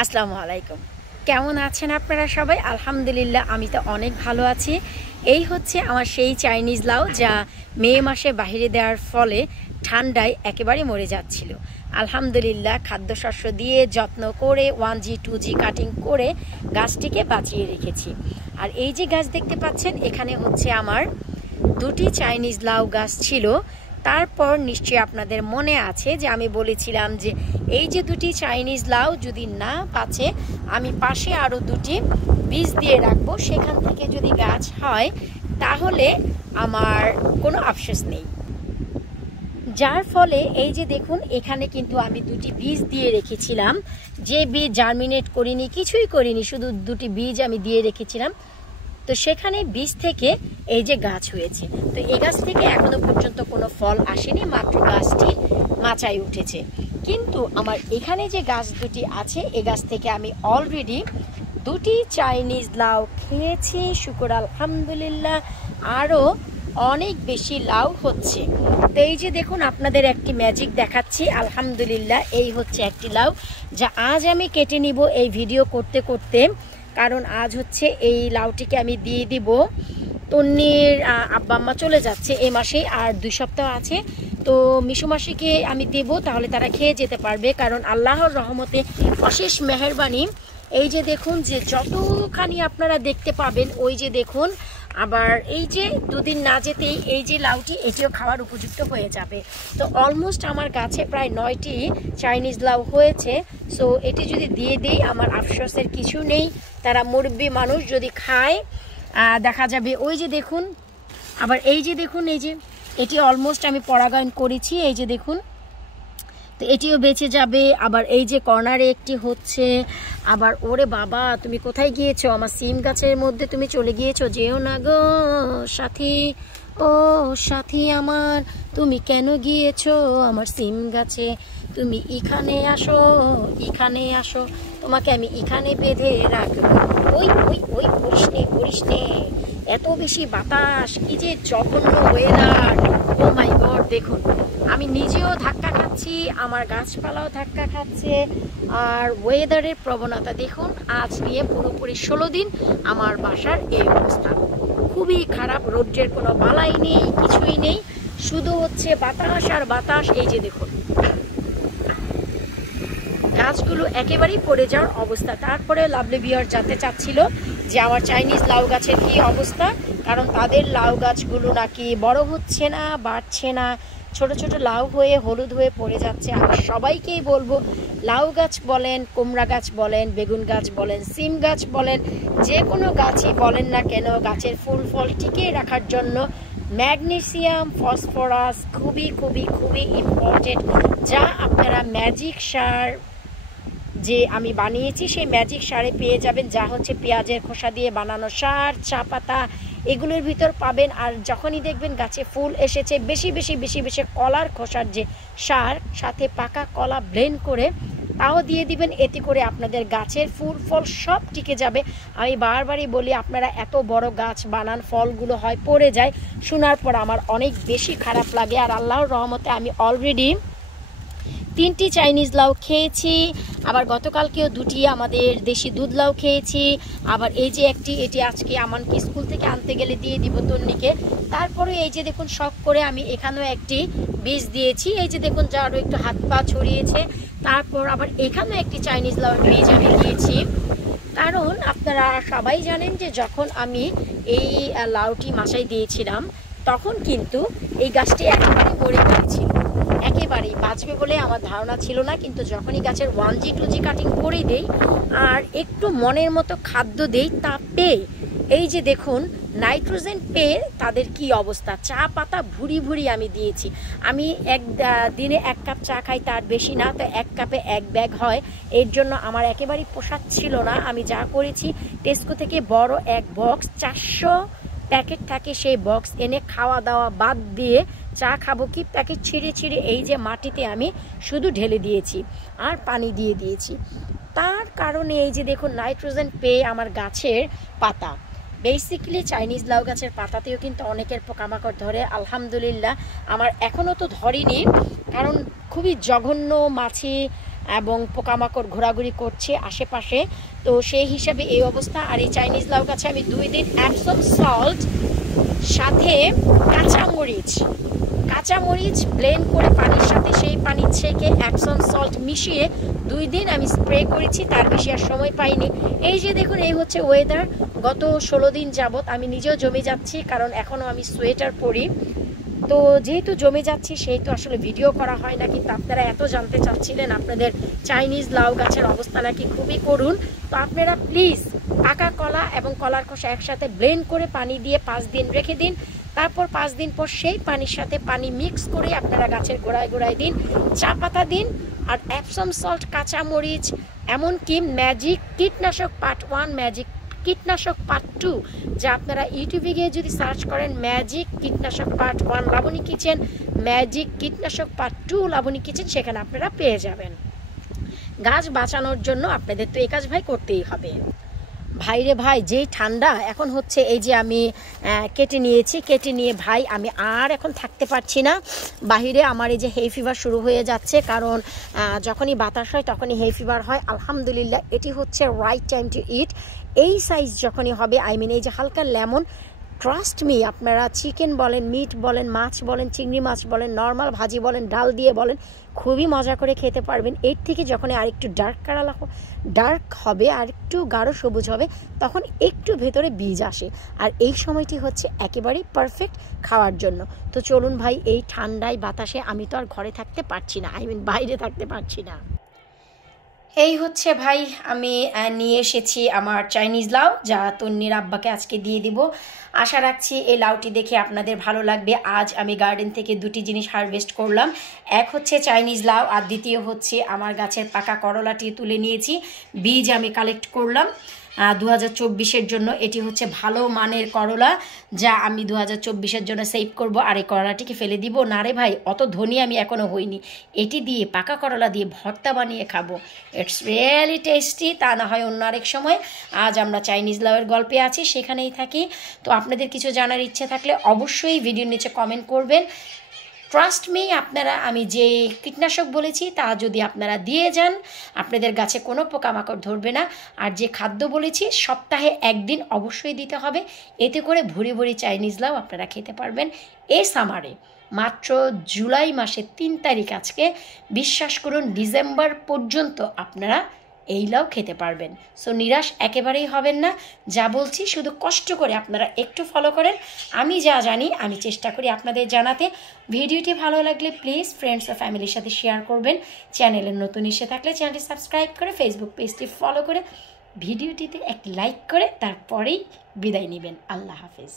আসসালামু আলাইকুম। কেমন আছেন আপনারা সবাই? আলহামদুলিল্লাহ আমি তো অনেক ভালো আছি। এই হচ্ছে আমার সেই চাইনিজ লাউ যা মে মাসে বাইরে দেওয়ার ফলে ঠান্ডায় একেবারে মরে যাচ্ছিল। আলহামদুলিল্লাহ খাদ্যশস্য দিয়ে যত্ন করে 1G 2G কাটিং করে গাছটিকে বাঁচিয়ে রেখেছি। আর এই যে গাছ দেখতে পাচ্ছেন, এখানে হচ্ছে আমার দুটি চাইনিজ লাউ গাছ ছিল। তারপর নিশ্চয়ই আপনাদের মনে আছে যে আমি বলেছিলাম যে এই যে দুটি চাইনিজ লাউ যদি না বাঁচে আমি পাশে আরও দুটি বীজ দিয়ে রাখবো, সেখান থেকে যদি গাছ হয় তাহলে আমার কোনো আফসোস নেই। যার ফলে এই যে দেখুন, এখানে কিন্তু আমি দুটি বীজ দিয়ে রেখেছিলাম, যে বীজ জার্মিনেট করিনি, কিছুই করিনি, শুধু দুটি বীজ আমি দিয়ে রেখেছিলাম। তো সেখানে বীজ থেকে এই যে গাছ হয়েছে। তো এই গাছ থেকে এখনো পর্যন্ত কোনো ফল আসেনি, মাত্র গাছটি মাচায় উঠেছে। কিন্তু আমার এখানে যে গাছ দুটি আছে, এই গাছ থেকে আমি অলরেডি দুটি চাইনিজ লাউ খেয়েছি, শুকর আলহামদুলিল্লাহ। আরও অনেক বেশি লাউ হচ্ছে। তো এই যে দেখুন, আপনাদের একটি ম্যাজিক দেখাচ্ছি। আলহামদুলিল্লাহ এই হচ্ছে একটি লাউ, যা আজ আমি কেটে নিব এই ভিডিও করতে করতে, কারণ আজ হচ্ছে এই লাউটিকে আমি দিয়ে দিব। তন্নির আব্বা আম্মা চলে যাচ্ছে এই মাসেই, আর 2 সপ্তাহ আছে। তো মিশু মাসিকে আমি দেব, তাহলে তারা খেয়ে যেতে পারবে, কারণ আল্লাহর রহমতে অশেষ মেহেরবানি। এই যে দেখুন, যে যতখানি আপনারা দেখতে পাবেন, ওই যে দেখুন, আবার এই যে 2 দিন না যেতেই এই যে লাউটি এটিও খাওয়ার উপযুক্ত হয়ে যাবে। তো অলমোস্ট আমার গাছে প্রায় 9টি চাইনিজ লাউ হয়েছে। সো এটি যদি দিয়ে দিই আমার আফসোসের কিছু নেই। তারা মুরব্বি মানুষ, যদি খায় দেখা যাবে। ওই যে দেখুন, আবার এই যে দেখুন, এই যে এটি অলমোস্ট আমি পরাগায়ন করেছি, এই যে দেখুন। তো এটিও বেঁচে যাবে। আবার এই যে কর্নারে একটি হচ্ছে। আবার ওরে বাবা, তুমি কোথায় গিয়েছো? আমার সিম গাছের মধ্যে তুমি চলে গিয়েছো, যেও না গো সাথী, ও সাথী আমার, তুমি কেন গিয়েছো আমার সিম গাছে? তুমি এখানে আসো, এখানে আসো, তোমাকে আমি এখানে বেঁধে রাখবো। ওই ওই ওই করিস নে, এত বেশি বাতাস, কি যে জঘন্য ওয়েদার। ও মাই গড, দেখুন আমি নিজেও ধাক্কা খাচ্ছি, আমার গাছপালাও ধাক্কা খাচ্ছে। আর ওয়েদারের প্রবণতা দেখুন, আজ নিয়ে পুরোপুরি 16 দিন আমার বাসার এই অবস্থা। খুবই খারাপ, রোদ্রের কোনো বালাই নেই, কিছুই নেই, শুধু হচ্ছে বাতাস আর বাতাস। এই যে দেখুন, গাছগুলো একেবারেই পড়ে যাওয়ার অবস্থা। তারপরে লাভলি ভিউয়ার জানতে চাচ্ছিল যে আমার চাইনিজ লাউ গাছের কি অবস্থা, কারণ তাদের লাউ গাছগুলো নাকি বড় হচ্ছে না, বাড়ছে না, ছোট ছোট লাউ হয়ে হলুদ হয়ে পড়ে যাচ্ছে। আমি সবাইকেই বলবো, লাউ গাছ বলেন, কুমড়া গাছ বলেন, বেগুন গাছ বলেন, সিম গাছ বলেন, যে কোনো গাছই বলেন না কেন, গাছের ফুল ফল টিকিয়ে রাখার জন্য ম্যাগনেসিয়াম, ফসফরাস খুবই খুবই খুবই ইম্পর্টেন্ট। যা আপনারা ম্যাজিক সার যে আমি বানিয়েছি, সেই ম্যাজিক সারে পেয়ে যাবেন, যা হচ্ছে পেঁয়াজের খোসা দিয়ে বানানো সার, চা পাতা, এগুলোর ভিতর পাবেন। আর যখনই দেখবেন গাছে ফুল এসেছে, বেশি বেশি বেশি বেশি কলার খোসার যে সার, সাথে পাকা কলা ব্লেন্ড করে তাও দিয়ে দিবেন। এতে করে আপনাদের গাছের ফুল ফল সব টিকে যাবে। আমি বারবারই বলি, আপনারা এত বড় গাছ বানান, ফলগুলো হয় পড়ে যায়, শোনার পর আমার অনেক বেশি খারাপ লাগে। আর আল্লাহর রহমতে আমি অলরেডি 3টি চাইনিজ লাউ খেয়েছি। আবার গতকালকেও 2টি আমাদের দেশি দুধ লাউ খেয়েছি। আবার এই যে একটি, এটি আজকে আমাকে স্কুল থেকে আনতে গেলে দিয়ে দিব তন্নিকে। তারপরে এই যে দেখুন, শখ করে আমি এখানেও একটি বীজ দিয়েছি। এই যে দেখুন, যা আরও একটু হাত পা ছড়িয়েছে। তারপর আবার এখানেও একটি চাইনিজ লাউ বীজ আমি দিয়েছি। কারণ আপনারা সবাই জানেন যে যখন আমি এই লাউটি মাচায় দিয়েছিলাম, তখন কিন্তু এই গাছটি একেবারে মরে গিয়েছিল, একেবারেই বাঁচবে বলে আমার ধারণা ছিল না। কিন্তু যখনই গাছের 1G 2G কাটিং করে দেই আর একটু মনের মতো খাদ্য দেই, তা পেয়ে এই যে দেখুন নাইট্রোজেন পেয়ে তাদের কি অবস্থা। চা পাতা ভুরি ভুরি আমি দিয়েছি। আমি দিনে 1 কাপ চা খাই, তার বেশি না। তো 1 কাপে 1 ব্যাগ হয়, এর জন্য আমার একেবারেই পোষাচ্ছিল না। আমি যা করেছি, টেস্কো থেকে বড় 1 বক্স 400 প্যাকেট থাকে, সেই বক্স এনে খাওয়া দাওয়া বাদ দিয়ে চা খাবো কি, প্যাকেট ছিঁড়ে ছিঁড়ে এই যে মাটিতে আমি শুধু ঢেলে দিয়েছি আর পানি দিয়ে দিয়েছি। তার কারণে এই যে দেখুন, নাইট্রোজেন পেয়ে আমার গাছের পাতা, বেসিক্যালি চাইনিজ লাউ গাছের পাতাতেও কিন্তু অনেকের পোকামাকড় ধরে। আলহামদুলিল্লাহ আমার এখনও তো ধরেনি, কারণ খুবই জঘন্য মাছি এবং পোকামাকড় ঘোরাঘুরি করছে আশেপাশে, তো সেই হিসাবে এই অবস্থা। আর এই চাইনিজ লাউ গাছে আমি 2 দিন অ্যাপসম সল্ট সাথে কাঁচামরিচ ব্লেন্ড করে পানির সাথে সেই পানি ছেঁকে অ্যাপসম সল্ট মিশিয়ে 2 দিন আমি স্প্রে করেছি, তার বেশি আর সময় পাইনি। এই যে দেখুন, এই হচ্ছে ওয়েদার। গত 16 দিন যাবত আমি নিজেও জমে যাচ্ছি, কারণ এখনও আমি সোয়েটার পরি। তো যেহেতু জমে যাচ্ছি সেহেতু আসলে ভিডিও করা হয় না, কিন্তু আপনারা এত জানতে চাচ্ছিলেন আপনাদের চাইনিজ লাউ গাছের অবস্থা নাকি খুবই করুণ। তো আপনারা প্লিজ পাকা কলা এবং কলার খোসা একসাথে ব্লেন্ড করে পানি দিয়ে 5 দিন রেখে দিন। তারপর 5 দিন পর সেই পানির সাথে পানি মিক্স করে আপনারা গাছের গোড়ায় গোড়ায় দিন, চা পাতা দিন, আর অ্যাপসম সল্ট, কাঁচামরিচ, এমনকি ম্যাজিক কীটনাশক পার্ট 1, ম্যাজিক কীটনাশক পার্ট 2, যা আপনারা ইউটিউবে গিয়ে যদি সার্চ করেন ম্যাজিক কীটনাশক পার্ট 1 লাবণী কিচেন, ম্যাজিক কীটনাশক পার্ট 2 লাবণী কিচেন, সেখানে আপনারা পেয়ে যাবেন। গাছ বাঁচানোর জন্য আপনাদের তো এই কাজ ভাই করতেই হবে। ভাইরে ভাই, যেই ঠান্ডা এখন হচ্ছে, এই যে আমি কেটে নিয়ে ভাই আমি আর এখন থাকতে পারছি না বাহিরে। আমার এই যে হেই ফিভার শুরু হয়ে যাচ্ছে, কারণ যখনই বাতাস হয় তখনই হেই ফিভার হয়। আলহামদুলিল্লাহ এটি হচ্ছে রাইট টাইম টু ইট। এই সাইজ যখনই হবে, এই যে হালকা লেমন, ট্রাস্ট মি, আপনারা চিকেন বলেন, মিট বলেন, মাছ বলেন, চিংড়ি মাছ বলেন, নর্মাল ভাজি বলেন, ডাল দিয়ে বলেন, খুবই মজা করে খেতে পারবেন। এর থেকে যখন আরেকটু ডার্ক হবে, আর একটু গাঢ় সবুজ হবে, তখন একটু ভেতরে বীজ আসে, আর এই সময়টি হচ্ছে একেবারেই পারফেক্ট খাওয়ার জন্য। তো চলুন ভাই, এই ঠান্ডায় বাতাসে আমি তো আর ঘরে থাকতে পারছি না, বাইরে থাকতে পারছি না। এই হচ্ছে ভাই, আমি নিয়ে এসেছি আমার চাইনিজ লাউ, যা তন্নির আব্বাকে আজকে দিয়ে দিব। আশা রাখছি এই লাউটি দেখে আপনাদের ভালো লাগবে। আজ আমি গার্ডেন থেকে 2টি জিনিস হারভেস্ট করলাম, এক হচ্ছে চাইনিজ লাউ, আর দ্বিতীয় হচ্ছে আমার গাছের পাকা করলাটি তুলে নিয়েছি, বীজ আমি কালেক্ট করলাম 2024-এর জন্য। এটি হচ্ছে ভালো মানের করলা, যা আমি 2024-এর জন্য সেভ করব। আর এই করলাটিকে ফেলে দিব না রে ভাই, অত ধনী আমি এখনও হইনি। এটি দিয়ে, পাকা করলা দিয়ে ভর্তা বানিয়ে খাবো, ইটস রিয়েলি টেস্টি। তা না হয় অন্য আরেক সময়। আজ আমরা চাইনিজ লাউয়ের গল্পে আছি, সেখানেই থাকি। তো আপনাদের কিছু জানার ইচ্ছে থাকলে অবশ্যই ভিডিওর নিচে কমেন্ট করবেন। ট্রাস্ট মি, আপনারা আমি যে কীটনাশক বলেছি তা যদি আপনারা দিয়ে যান, আপনাদের গাছে কোনো পোকামাকড় ধরবে না। আর যে খাদ্য বলেছি সপ্তাহে 1 দিন অবশ্যই দিতে হবে, এতে করে ভুরি ভুরি চাইনিজ লাউ আপনারা খেতে পারবেন এই সামারে। মাত্র জুলাই মাসের 3 তারিখ আজকে, বিশ্বাস করুন ডিসেম্বর পর্যন্ত আপনারা এই লাউ খেতে পারবেন। সো নিরাশ একেবারেই হবেন না, যা বলছি শুধু কষ্ট করে আপনারা একটু ফলো করেন। আমি যা জানি আমি চেষ্টা করি আপনাদের জানাতে। ভিডিওটি ভালো লাগলে প্লিজ ফ্রেন্ডস ও ফ্যামিলির সাথে শেয়ার করবেন। চ্যানেলের নতুন এসে থাকলে চ্যানেলটি সাবস্ক্রাইব করে, ফেসবুক পেজটি ফলো করে, ভিডিওটিতে একটি লাইক করে তারপরেই বিদায় নেবেন। আল্লাহ হাফেজ।